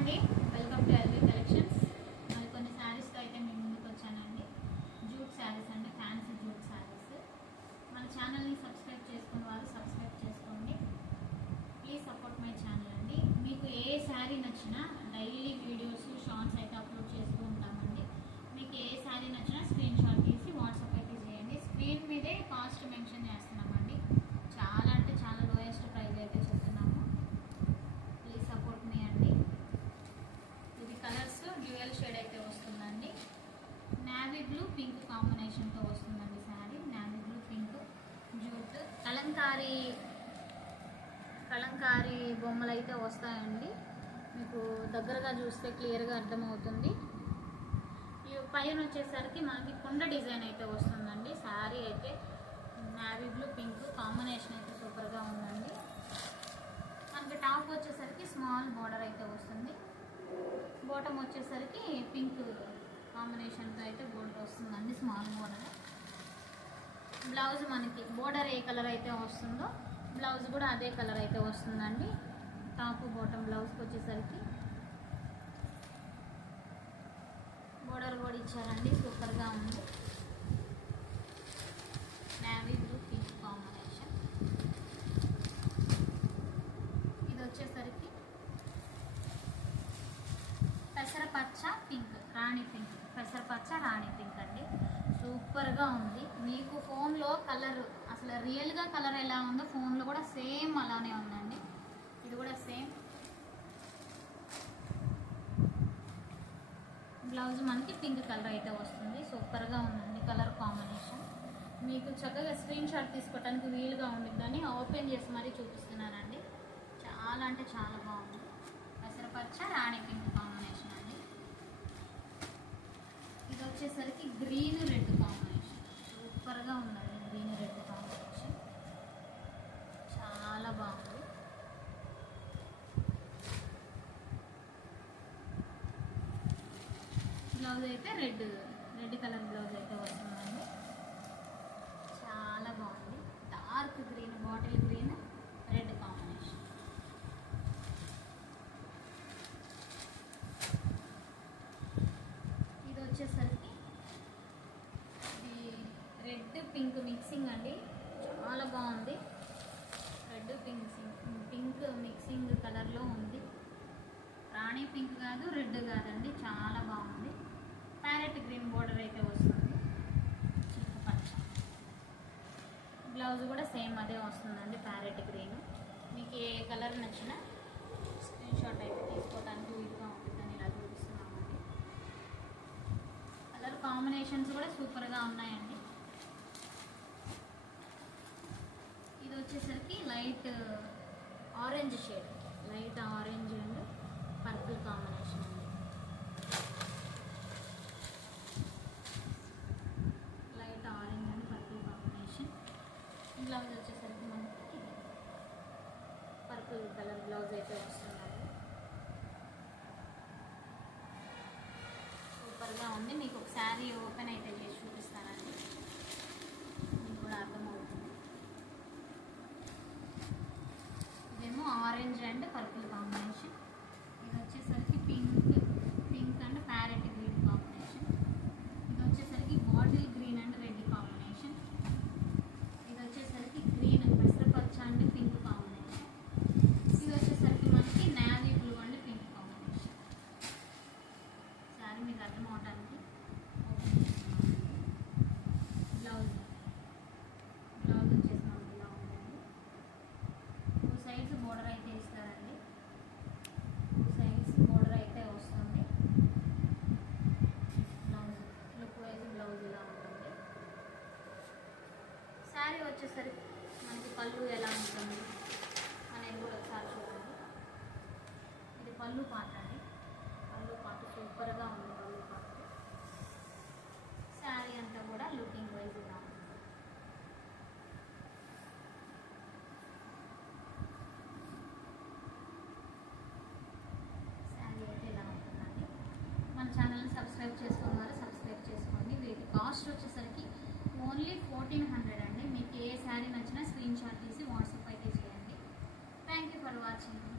అండి, welcome to LV collections. మరి కొన్ని శారీస్తో అయితే మేము ముందుకు వచ్చానండి. జూట్ శారీస్ అంటే ఫ్యాన్సీ జూట్ శారీస్. మన ఛానల్ని సబ్స్క్రైబ్ చేసుకున్న వారు సబ్స్క్రైబ్ చేసుకోండి. ప్లీజ్ సపోర్ట్ మై ఛానల్ అండి. మీకు ఏ శారీ నచ్చినా డైలీ వీడియోస్ షార్ట్స్ అయితే అప్లోడ్ చేస్తూ ఉంటామండి. మీకు ఏ శారీ నచ్చినా స్క్రీన్ షాట్ తీసి వాట్సాప్ అయితే చేయండి. స్క్రీన్ మీదే కాస్ట్ మెన్షన్ చేస్తున్నామండి. చాలా అంటే చాలా లోయెస్ట్ ప్రైస్ అయితే చెప్తున్నాము. ప్లీజ్ సపోర్ట్ మీ అండి. ఇది కలర్స్ డ్యూయల్ షేడ్ అయితే వస్తుందండి. నావీ బ్లూ పింక్ కాంబినేషన్తో వస్తుందండి sari. Navy blue pink jute Kalamkari బొమ్మలు అయితే వస్తాయండి. మీకు దగ్గరగా చూస్తే క్లియర్గా అర్థమవుతుంది. ఈ పైన వచ్చేసరికి మనకి కుండ డిజైన్ అయితే వస్తుందండి. శారీ అయితే నావీ బ్లూ పింక్ కాంబినేషన్ అయితే సూపర్గా ఉందండి. మనకి టాప్ వచ్చేసరికి స్మాల్ బార్డర్ అయితే వస్తుంది. బాటమ్ వచ్చేసరికి పింక్ కాంబినేషన్తో అయితే బోర్డర్ వస్తుందండి, స్మాల్ బోర్డర్. బ్లౌజ్ మనకి బోర్డర్ ఏ కలర్ అయితే వస్తుందో బ్లౌజ్ కూడా అదే కలర్ అయితే వస్తుందండి. టాప్ బాటమ్ బ్లౌజ్కి వచ్చేసరికి బోర్డర్ కూడా ఇచ్చారండి, సూపర్గా ఉంది. Navy blue pink combination. ఇది వచ్చేసరికి పెసరపచ్చ పింక్, రాణి పింక్, పెసరపచ్చ రాణి పింక్ అండి. సూపర్గా ఉంది. మీకు ఫోన్లో కలర్ అసలు రియల్గా కలర్ ఎలా ఉందో ఫోన్లో కూడా సేమ్ అలానే ఉందండి. ఇది కూడా సేమ్. బ్లౌజ్ మనకి పింక్ కలర్ అయితే వస్తుంది. సూపర్గా ఉందండి కలర్ కాంబినేషన్. మీకు చక్కగా స్క్రీన్ షాట్ తీసుకోవడానికి వీలుగా ఉంటుందని ఓపెన్ చేసి మరీ చూపిస్తున్నానండి. చాలా అంటే చాలా బాగుంది. పెసరపచ్చ రాణి పింక్ కాంబినేషన్ అండి. ఇది వచ్చేసరికి గ్రీన్ రెడ్ కాంబినేషన్. సూపర్గా ఉందండి గ్రీన్ రెడ్ కాంబినేషన్, చాలా బాగుంది. బ్లౌజ్ అయితే రెడ్ కలర్ బ్లౌజ్ అయితే వస్తుందండి. చాలా బాగుంది. Dark green, bottle green, red combination. ఇది వచ్చేసరికి ఇది రెడ్ పింక్ మిక్సింగ్ అండి. చాలా బాగుంది. రెడ్ పింక్ మిక్సింగ్ కలర్లో ఉంది. రాణి పింక్ కాదు, రెడ్ కాదండి, చాలా బాగుంది. ప్యారెట్ గ్రీన్ బోర్డర్ అయితే వస్తుంది. పచ్చ బ్లౌజ్ కూడా సేమ్ అదే వస్తుందండి, ప్యారెట్ గ్రీన్. మీకు ఏ కలర్ నచ్చినా స్క్రీన్ షాట్ అయితే తీసుకోవడానికి వీలుగా ఉంటుందని ఇలా చూపిస్తున్నామండి. కలర్ కాంబినేషన్స్ కూడా సూపర్గా ఉన్నాయండి. ఇది వచ్చేసరికి light orange shade, light orange and purple combination అండి. Light orange and purple combination. Blouse వచ్చేసరికి మనకి పర్పుల్ కలర్ బ్లౌజ్ అయితే వస్తుందండి. సూపర్గా ఉంది. మీకు ఒక శారీ ఓపెన్ అయితే చేసి చూపిస్తానండి, మీకు కూడా అర్థమవుతుంది. ఇదేమో ఆరెంజ్ అండ్ పర్పుల్ కాంబినేషన్. ఇది వచ్చేసరికి pink and parrot green combination. ఇది వచ్చేసరికి bottle green and red combination. ఇది వచ్చేసరికి గ్రీన్ పెసరపచ్చ అండ్ పింక్ కాంబినేషన్. ఇది వచ్చేసరికి మనకి navy blue and pink combination. Sari మీకు అర్థం అవడానికి బ్లౌజ్ వచ్చేసి మనకి ఇలా ఉందండి. 2 సైడ్స్ బోర్డర్ అయితే ఇస్తారండి. 2 సైడ్స్ బోర్డర్ అయితే వస్తుంది. బ్లౌజ్ లుక్ వైజ్ బ్లౌజ్ ఇలా ఉంటుంది. శారీ వచ్చేసరికి మనకి పళ్ళు ఎలా ఉంటుంది అనేది కూడా ఒకసారి చూడండి. ఇది పళ్ళు పార్ట్ అండి. పళ్ళు పార్ట్ సూపర్గా ఉంది. పళ్ళు పార్ట్ శారీ అంతా కూడా లుకింగ్ వైజ్ ఇలా ఉంటుంది. మన ఛానల్ని సబ్స్క్రైబ్ చేసుకున్న వారు సబ్స్క్రైబ్ చేసుకోండి. వీటి కాస్ట్ వచ్చేసరికి ఓన్లీ 1400 అండి. మీకు ఏ శారీ నచ్చినా స్క్రీన్ షాట్ తీసి వాట్సాప్ అయితే చేయండి. Thank you for watching.